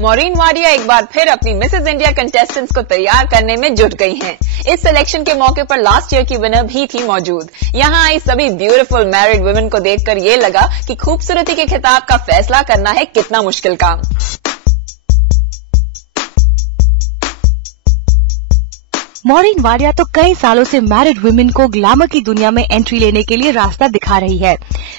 Maureen Wadia एक बार फिर अपनी मिसेज इंडिया कंटेस्टेंट्स को तैयार करने में जुट गई हैं। इस सिलेक्शन के मौके पर लास्ट ईयर की विनर भी थी मौजूद। यहां आई सभी ब्यूटीफुल मैरिड वुमेन को देखकर ये लगा कि खूबसूरती के खिताब का फैसला करना है कितना मुश्किल काम। मॉरीन वाडिया तो कई सालों से मैरिड वुमेन को ग्लैमर की दुनिया में एंट्री लेने के लिए रास्ता दिखा रही है।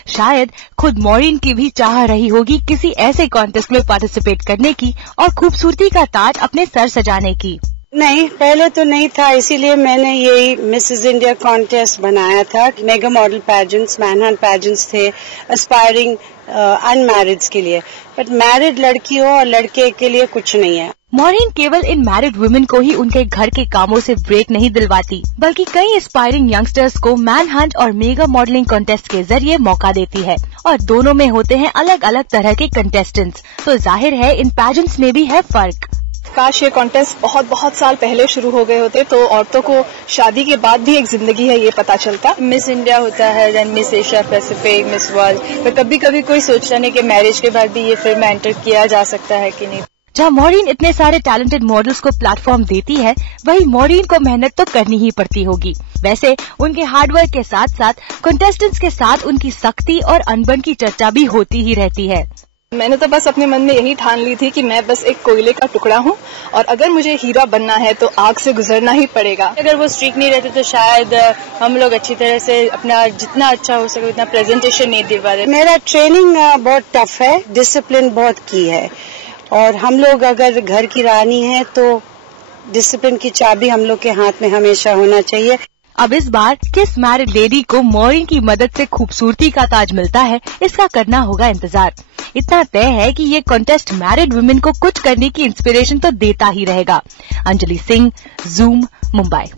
शायद खुद मॉरीन की भी चाह रही होगी किसी ऐसे कॉन्टेस्ट में पार्टिसिपेट करने की और खूबसूरती का ताज अपने सर सजाने की। नहीं, पहले तो नहीं था, इसीलिए मैंने यही मिसेज इंडिया कॉन्टेस्ट बनाया था। Mega model pageants, manhunt pageants थे एस्पायरिंग अनमैरिड्स के लिए, बट मैरिड लड़कियों और लड़के के लिए कुछ नहीं है। मॉरीन केवल इन मैरिड वुमेन को ही उनके घर के कामों से ब्रेक नहीं दिलवाती, बल्कि कई एस्पायरिंग यंगस्टर्स को मैनहंट और मेगा मॉडलिंग कॉन्टेस्ट के जरिए मौका देती है। और दोनों में होते हैं अलग अलग तरह के कंटेस्टेंट्स, तो जाहिर है इन पैजेंट्स में भी है फर्क। काश ये कॉन्टेस्ट बहुत साल पहले शुरू हो गए होते तो औरतों को शादी के बाद भी एक जिंदगी है ये पता चलता। मिस इंडिया होता है, then Miss Asia Pacific, Miss World, तो कभी कभी कोई सोचता नहीं कि मैरिज के बाद भी ये फिर में एंटर किया जा सकता है कि नहीं। जहाँ मॉरीन इतने सारे टैलेंटेड मॉडल्स को प्लेटफॉर्म देती है, वहीं मॉरीन को मेहनत तो करनी ही पड़ती होगी। वैसे उनके हार्डवर्क के साथ साथ कंटेस्टेंट्स के साथ उनकी सख्ती और अनबन की चर्चा भी होती ही रहती है। मैंने तो बस अपने मन में यही ठान ली थी कि मैं बस एक कोयले का टुकड़ा हूँ और अगर मुझे हीरा बनना है तो आग से गुजरना ही पड़ेगा। अगर वो स्ट्रिक्ट नहीं रहते तो शायद हम लोग अच्छी तरह से अपना जितना अच्छा हो सके उतना प्रेजेंटेशन नहीं दे पा रहे। मेरा ट्रेनिंग बहुत टफ है, डिसिप्लिन बहुत की है, और हम लोग अगर घर की रानी है तो डिसिप्लिन की चाबी हम लोग के हाथ में हमेशा होना चाहिए। अब इस बार किस मैरिड लेडी को मॉरीन की मदद से खूबसूरती का ताज मिलता है, इसका करना होगा इंतजार। इतना तय है कि ये कॉन्टेस्ट मैरिड वुमेन को कुछ करने की इंस्पिरेशन तो देता ही रहेगा। अंजलि सिंह, ज़ूम, मुंबई।